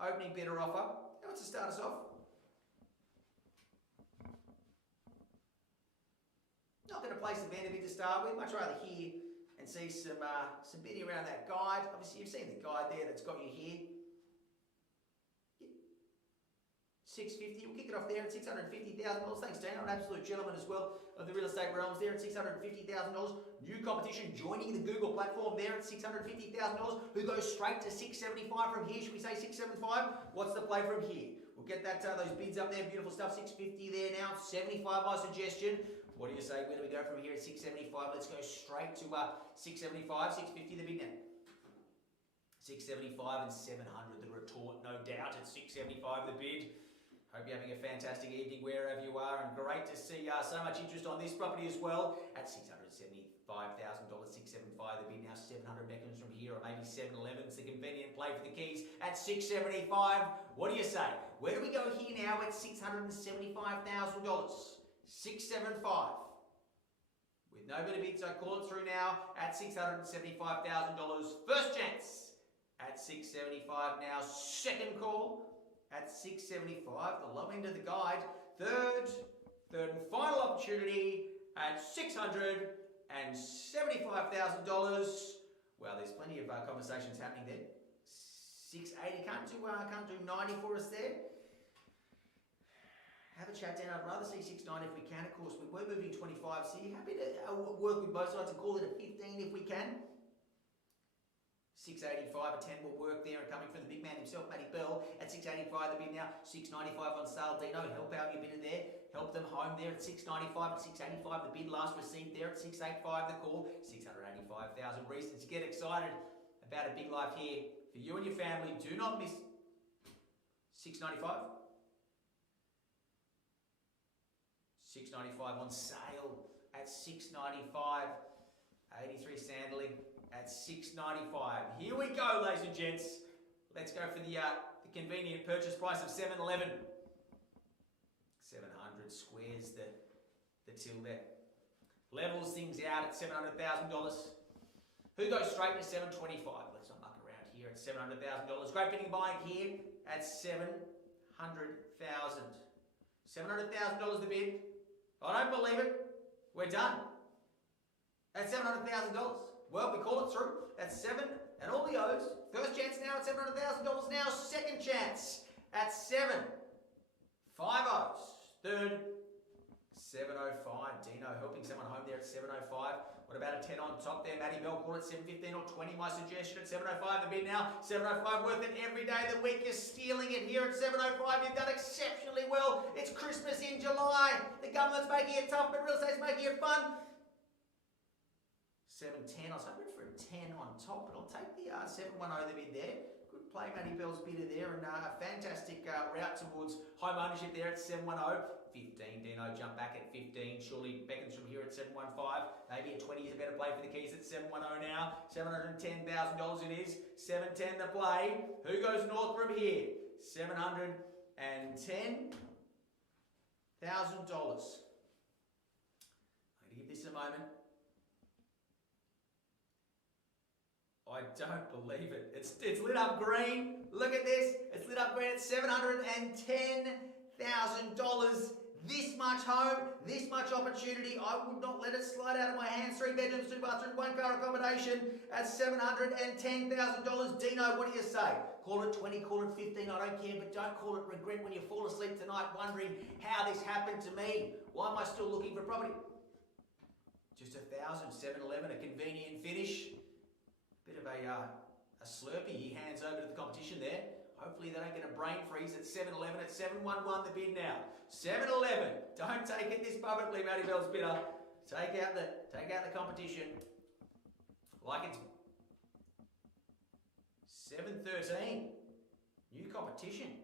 Opening bid or offer? Who wants to start us off? Not going to place the vendor bid to start with. Much rather hear and see some bidding around that guide. Obviously, you've seen the guide there that's got you here. $650. We'll kick it off there at $650,000. Thanks, Dana. An absolute gentleman as well of the real estate realms there at $650,000. New competition joining the Google platform there at $650,000. Who goes straight to $675 from here? Should we say $675? What's the play from here? We'll get that those bids up there. Beautiful stuff. $650 there now. $75 my suggestion. What do you say? Where do we go from here at $675? Let's go straight to $675, $650 the bid now. $675 and $700 the retort, no doubt at $675 the bid. Hope you're having a fantastic evening wherever you are, and great to see so much interest on this property as well at $675,000, $675 the bid now. 700 beckons from here, or maybe 711's the convenient play for the keys at $675. What do you say? Where do we go here now at $675,000? 675. With no better bids, I call it through now at $675,000. First chance at $675 now. Second call at $675. The low end of the guide. Third and final opportunity at $675,000. Well, there's plenty of conversations happening there. 680 can't do 90 for us there. Have a chat down. I'd rather see 690 if we can. Of course, we're moving 25, so you're happy to work with both sides and call it a 15 if we can. 685, a 10 will work there, and coming from the big man himself, Matty Bell, at 685 the bid now. 695 on sale. Dino, help out your bidder there. Help them home there at 695 and 685 the bid. Last received there at 685 the call. 685,000 reasons to get excited about a big life here for you and your family. Do not miss 695. 695 on sale at 695. 83 Sandling at 695. Here we go, ladies and gents. Let's go for the convenient purchase price of 711. 700 squares the till there. Levels things out at $700,000. Who goes straight to 725? Let's not muck around here at $700,000. Great bidding buying here at 700,000. $700,000 the bid. I don't believe it. We're done. at $700,000. Well, we call it through. That's 7 and all the O's. First chance now at $700,000 now. Second chance at 7. 5 O's. Third, 705. Dino helping someone home there at 705. What about a 10 on top there? Matty Bell called it 715 or 20. My suggestion at 705 the bid now. 705 worth it every day of the week. You're stealing it here at 705. You've done exceptionally well. It's Christmas in July. The government's making it tough, but real estate's making it fun. 710. I was hoping for a 10 on top, but I'll take the 710 the bid there. Good play, Matty Bell's bidder there, and a fantastic route towards home ownership there at 710. 15, Dino jump back at 15. Surely beckons from here at 715. Maybe a 20 is a better play for the keys at 710 now. $710,000 it is. 710 the play. Who goes north from here? $710,000. I'm going to give this a moment. I don't believe it. It's lit up green. Look at this. It's lit up green at $710,000. This much home, this much opportunity. I would not let it slide out of my hands. 3 bedrooms, 2 bathrooms, 1 car accommodation at $710,000. Dino, what do you say? Call it 20, call it 15, I don't care, but don't call it regret when you fall asleep tonight wondering how this happened to me. Why am I still looking for property? Just 1,000, 711, a convenient finish. Bit of a slurpee he hands over to the competition there. Hopefully they don't get a brain freeze at 711 at 711 the bid now. 711. Don't take it this publicly, Matty Bell's bidder. Take out the competition. Like it's 713. New competition.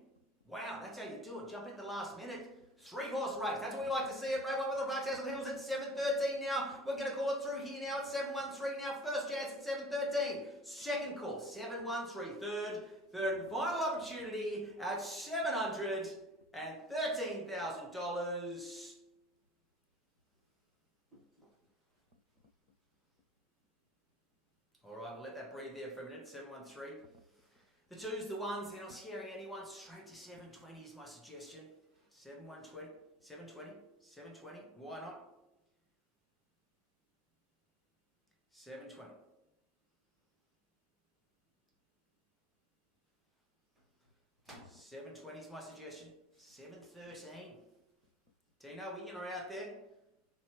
Wow, that's how you do it. Jump in the last minute. 3-horse race. That's what we like to see at Ray White Wetherill Park House on the Hills at 713 now. We're going to call it through here now at 713 now. First chance at 713. Second call, 713. Third and final opportunity at $713,000. All right, we'll let that breathe there for a minute. 713. The 2s, the 1s, they're not scaring anyone. Straight to 720 is my suggestion. 720, 720, 720. Why not? 720. 720 is my suggestion. 713. Dino, we in or out there?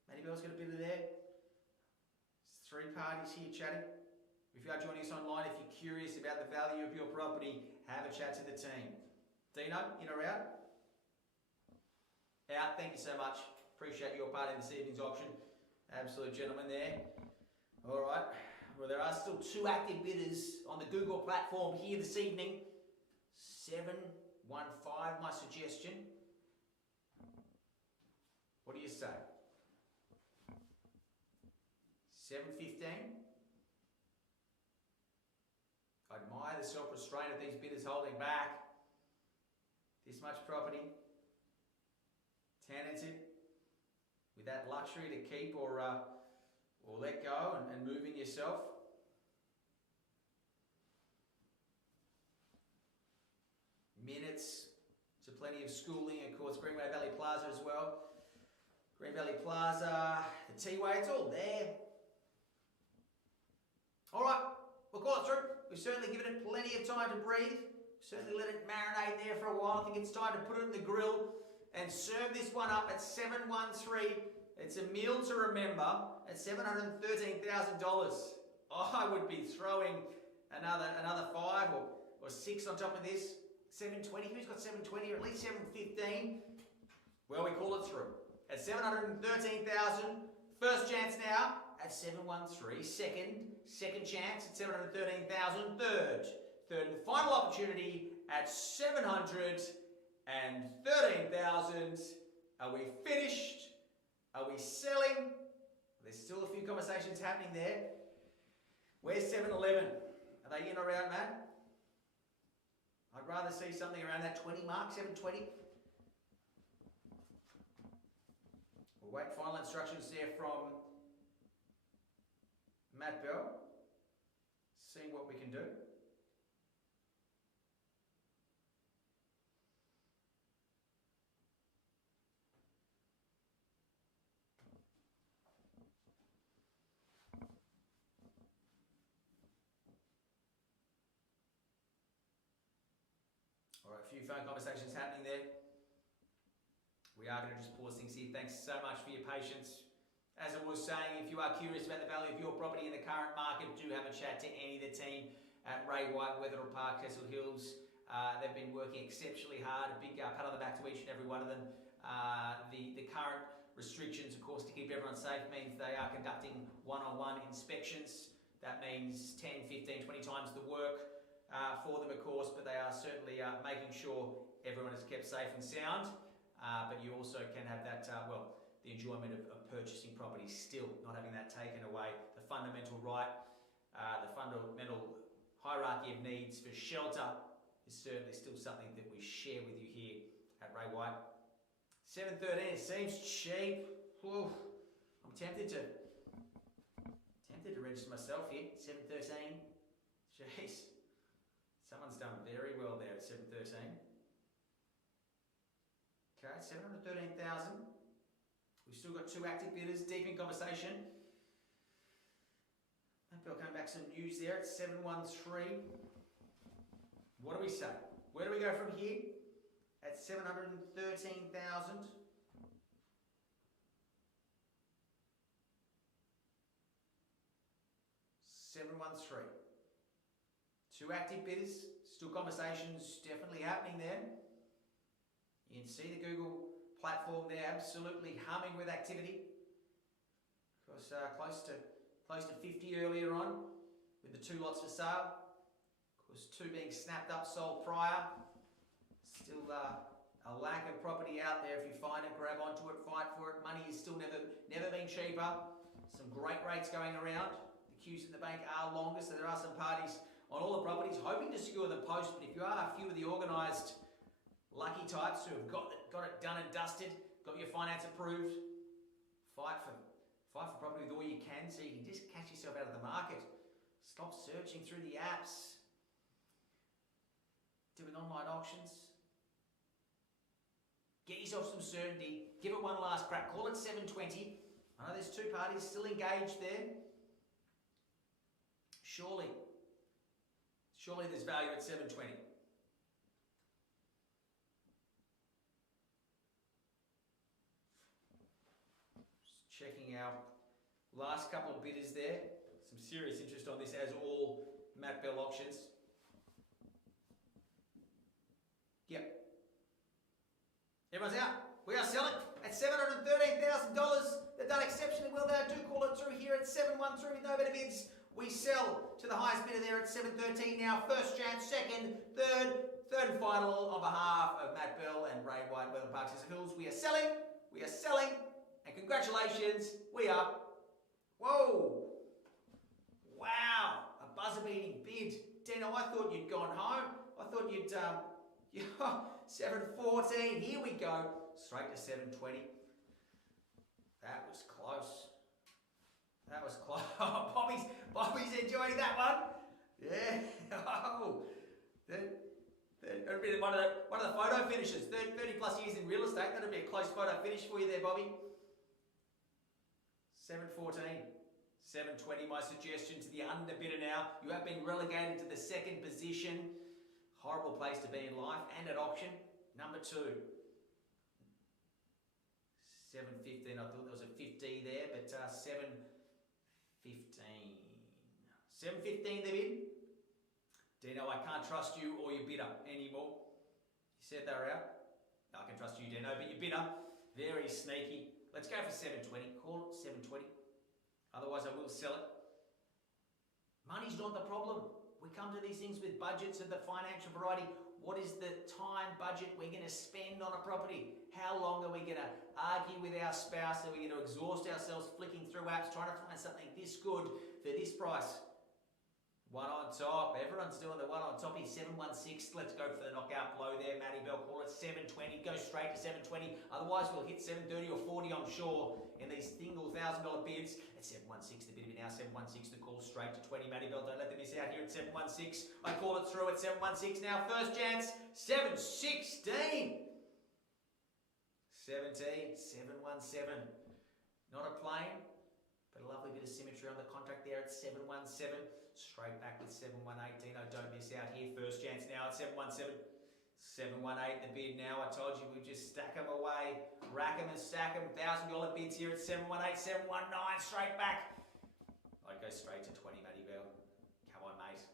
Matty Bell's got a bit of there. It's 3 parties here chatting. If you are joining us online, if you're curious about the value of your property, have a chat to the team. Dino, in or out? Out. Thank you so much. Appreciate your part in this evening's auction. Absolute gentleman there. All right. Well, there are still 2 active bidders on the Google platform here this evening. 715, my suggestion. What do you say? 715. I admire the self-restraint of these bidders holding back. This much property, tenanted, with that luxury to keep or let go and move in yourself. Minutes to plenty of schooling, of course, Greenway Valley Plaza as well. Green Valley Plaza, the T-Way, it's all there. All right, we'll call it through. We've certainly given it plenty of time to breathe. Certainly let it marinate there for a while. I think it's time to put it in the grill and serve this one up at 713. It's a meal to remember at $713,000. I would be throwing another 5 or 6 on top of this. 720. Who's got 720 or at least 715? Well, we call it through at 713,000. First chance now at 713. Second chance at 713,000. Third and final opportunity at 713,000. Are we finished? Are we selling? There's still a few conversations happening there. Where's 711? Are they in or out, Matt? I'd rather see something around that 20 mark, 720. We'll wait final instructions there from Matt Bell. Seeing what we can do. few phone conversations happening there. We are going to just pause things here. Thanks so much for your patience. As I was saying, if you are curious about the value of your property in the current market, do have a chat to any of the team at Ray White, Wetherill Park, Castle Hills. They've been working exceptionally hard. A big pat on the back to each and every one of them. The current restrictions, of course, to keep everyone safe means they are conducting one-on-one inspections. That means 10, 15, 20 times the work for them, of course, but they are certainly making sure everyone is kept safe and sound. But you also can have that, the enjoyment of purchasing property still, not having that taken away. The fundamental right, the fundamental hierarchy of needs for shelter is certainly still something that we share with you here at Ray White. 713, it seems cheap. Ooh, I'm tempted to register myself here. 713. Jeez. Someone's done very well there at 713. Okay, 713,000. We've still got 2 active bidders, deep in conversation. Maybe I'll come back some news there at 713. What do we say? Where do we go from here? At 713,000. 713. 2 active bidders, still conversations definitely happening there. You can see the Google platform there absolutely humming with activity. Of course, close to 50 earlier on with the 2 lots for sale. Of course, 2 being snapped up, sold prior. Still a lack of property out there. If you find it, grab onto it, fight for it. Money is still never been cheaper. Some great rates going around. The queues in the bank are longer, so there are some parties on all the properties hoping to secure the post. But if you are a few of the organised lucky types who have got it done and dusted, got your finance approved, fight for property with all you can so you can just catch yourself out of the market. Stop searching through the apps. Doing online auctions. Get yourself some certainty. Give it one last crack. Call it 720. I know there's 2 parties still engaged there. Surely there's value at 720. Just checking our last couple of bidders there. Some serious interest on this, as all Matt Bell auctions. Yep. Everyone's out. We are selling at $713,000. They've done exceptionally well there. Do call it through here at 713 with no better bids. We sell to the highest bidder there at 713 now. First chance, second, third and final on behalf of Matt Bell and Ray White, Wetherill Park, Castle Hills. We are selling, and congratulations, we are. Whoa! Wow! A buzzer-beating bid. Dino, I thought you'd gone home. I thought you'd 714. Here we go. Straight to 720. That was close. Bobby's enjoying that one. Yeah. Oh. That'll be one of the photo finishes. 30 plus years in real estate. That'll be a close photo finish for you there, Bobby. 714. 720, my suggestion to the underbidder now. You have been relegated to the 2nd position. Horrible place to be in life and at auction. Number 2. 715. I thought there was a 50 there, but 715. 715 the bid. Dino, I can't trust you or your bidder anymore. You said they were out. No, I can trust you, Dino, but your bidder, very sneaky. Let's go for 720. Call it 720. Otherwise, I will sell it. Money's not the problem. We come to these things with budgets of the financial variety. What is the time budget we're going to spend on a property? How long are we going to argue with our spouse? Are we going to exhaust ourselves flicking through apps, trying to find something this good for this price? One on top. Everyone's doing the one on top here. 716. Let's go for the knockout blow there. Matty Bell, call it 720. Go straight to 720. Otherwise, we'll hit 730 or 40, I'm sure, in these single $1,000 bids. At 716, the bid of it now. 716, the call straight to 20. Matty Bell, don't let them miss out here at 716. I call it through at 716 now. First chance, 716. 17, 717. Not a plane, but a lovely bit of symmetry on the contract there at 717. Straight back with 718. Dino, don't miss out here. First chance now at 717. 718 the bid now. I told you we'd just stack them away. Rack them and stack them. $1,000 bids here at 718, 719, straight back. I'd go straight to 20, Matty Bell. Come on, mate.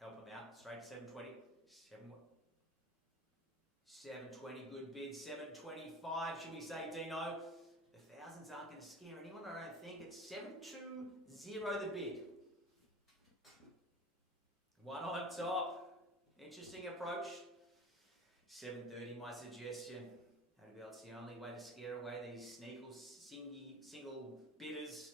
Help them out. Straight to 720. 720, good bid. 725, should we say, Dino? The thousands aren't going to scare anyone, I don't think. It's 720 the bid. One on top. Interesting approach. 730, my suggestion. It's the only way to scare away these single bidders.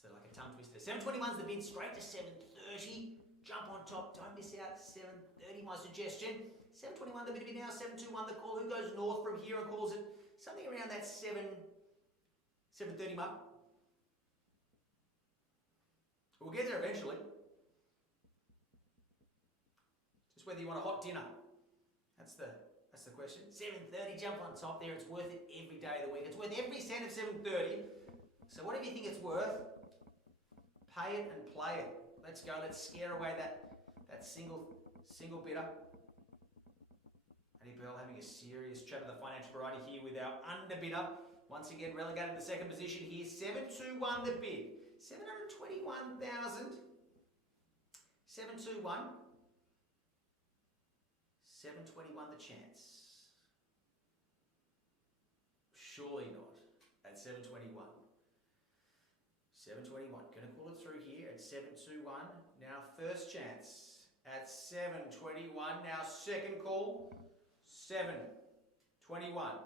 So like a tongue twister. 721's the bid, straight to 730. Jump on top, don't miss out. 730, my suggestion. 721 the bid now, 721 the call. Who goes north from here and calls it something around that 730 mark? We'll get there eventually. Just whether you want a hot dinner. That's the question. 730, jump on top there. It's worth it every day of the week. It's worth every cent of 730. So whatever you think it's worth, pay it and play it. Let's go. Let's scare away that single bidder. Matty Bell having a serious chat of the financial variety here with our underbidder. Once again, relegated to the second position here. 721 the bid. 721,000. 721. 721 the chance. Surely not at 721. 721. Going to pull it through here at 721. Now first chance at 721. Now second call. 721.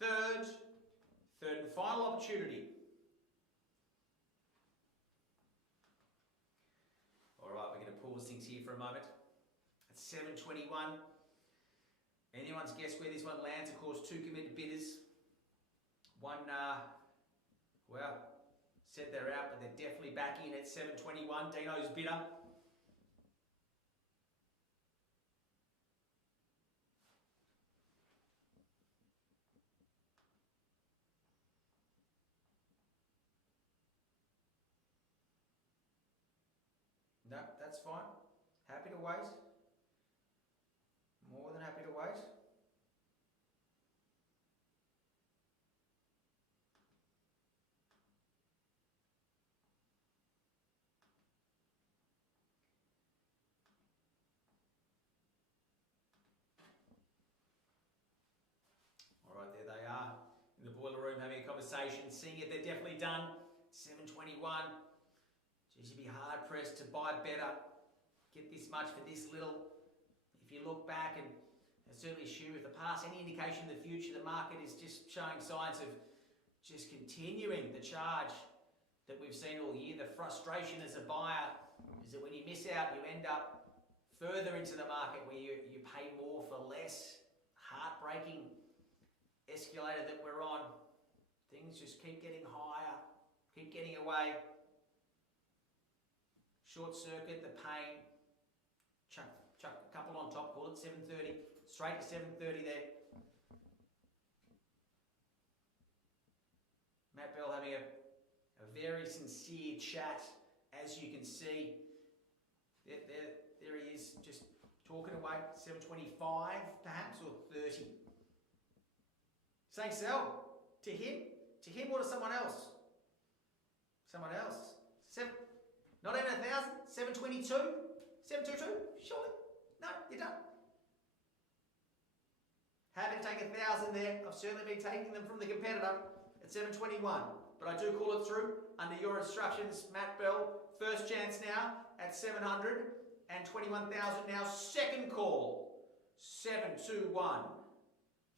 Third and final opportunity. All right, we're going to pause things here for a moment. At 721. Anyone's guess where this one lands? Of course, two committed bidders. One, said they're out, but they're definitely back in at 721. Dino's bidder. No, that's fine. Happy to wait. More than happy to wait. All right, there they are in the boiler room having a conversation, seeing if they're definitely done. 721. Geez, you'd be hard pressed to buy better. Get this much for this little. If you look back and certainly assume if the past, any indication in the future, the market is just showing signs of just continuing the charge that we've seen all year. The frustration as a buyer is that when you miss out, you end up further into the market where you pay more for less. Heartbreaking escalator that we're on. Things just keep getting higher, keep getting away. Short circuit, the pain. Chuck a couple on top, call it 730. Straight to 730 there. Matt Bell having a very sincere chat, as you can see. There he is, just talking away. 725 perhaps, or 30. Saying sell. To him or to someone else? Someone else. Not even 1,000? 722? 722? Surely? No, you're done. Happy to take 1,000 there. I've certainly been taking them from the competitor at 721. But I do call it through under your instructions, Matt Bell. First chance now at 700 and 21,000 now. Second call, 721.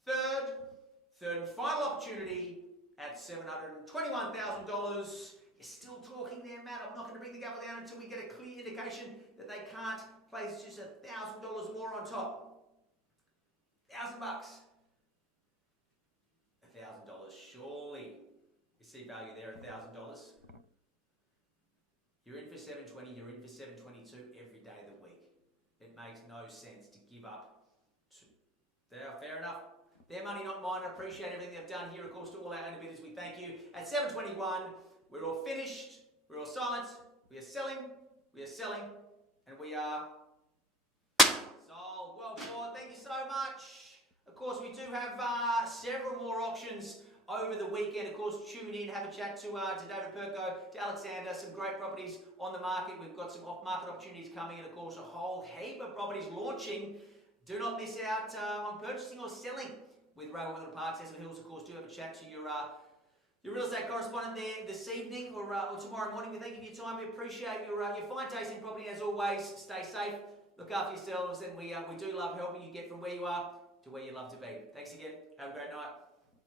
Third and final opportunity at $721,000. You're still talking there, Matt. I'm not going to bring the gavel down until we get a clear indication that they can't place just $1,000 more on top. $1,000 bucks. $1,000, surely. You see value there, $1,000. You're in for 720, you're in for 722 every day of the week. It makes no sense to give up. Fair enough. Their money, not mine. I appreciate everything they've done here. Of course, to all our underbidders, we thank you. At 721, we're all finished, we're all silent, we are selling, and we are sold. Well, Paul, thank you so much. course, we do have several more auctions over the weekend. Of course, tune in, have a chat to David Perko, to Alexander. Some great properties on the market. We've got some off-market opportunities coming, and of course, a whole heap of properties launching. Do not miss out on purchasing or selling with Ray Wetherill Parks. Cecil Hills, of course, do have a chat to your real estate correspondent there this evening or tomorrow morning. We thank you for your time. We appreciate your fine taste in property. As always, stay safe, look after yourselves, and we do love helping you get from where you are to where you love to be. Thanks again. Have a great night.